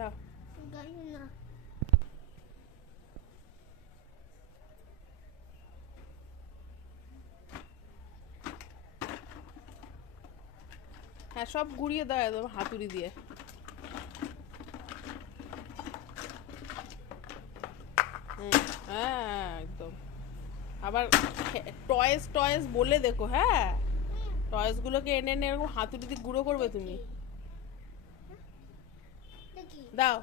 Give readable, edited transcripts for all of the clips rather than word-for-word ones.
দাও। হ্যাঁ, সব গুড়িয়ে দাও একদম হাতুড়ি দিয়ে। হ্যাঁ একদম। আবার টয়েস টয়েস বলে দেখো, হ্যাঁ টয়েস গুলোকে এনে এনে এরকম হাতুড়ি দিয়ে গুঁড়ো করবে তুমি। দাও।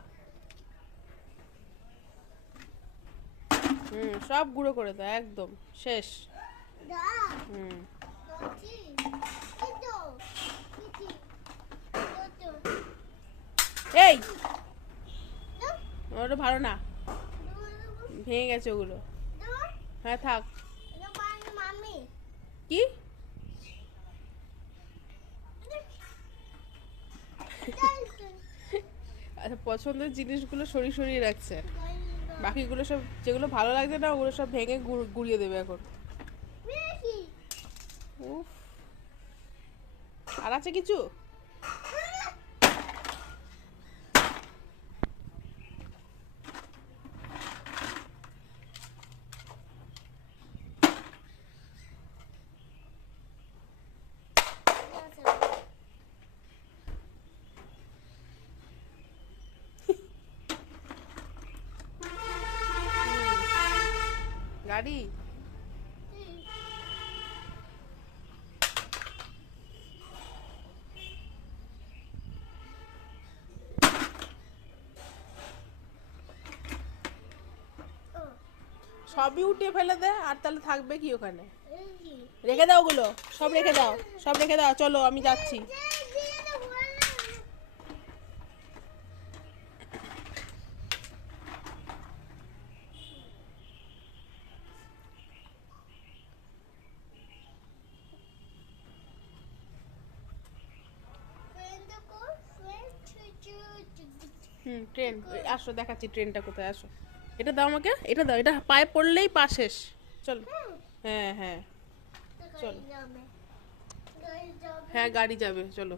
সব গুঁড়ো করে দাও একদম শেষ। হুম। এই ওটা ভালো না, ভেঙে গেছে ওগুলো। হ্যাঁ থাক। কি আচ্ছা, পছন্দের জিনিসগুলো সরিয়ে সরিয়ে রাখছে, বাকিগুলো সব যেগুলো ভালো লাগছে না ওগুলো সব ভেঙে গুড়িয়ে দেবে এখন। উফ, আর আছে কিছু? গাড়ি। সবই উঠিয়ে ফেলে দে, আর তাহলে থাকবে কি ওখানে? রেখে দাও ওগুলো, সব রেখে দাও, সব রেখে দাও, চলো আমি যাচ্ছি। ট্রেন। আসো দেখাচ্ছি ট্রেনটা কোথায়, আসো। এটা দাও আমাকে, এটা দাও, এটা পায়ে পড়লেই পা শেষ। চলো। হ্যাঁ হ্যাঁ চলো। হ্যাঁ গাড়ি যাবে, চলো।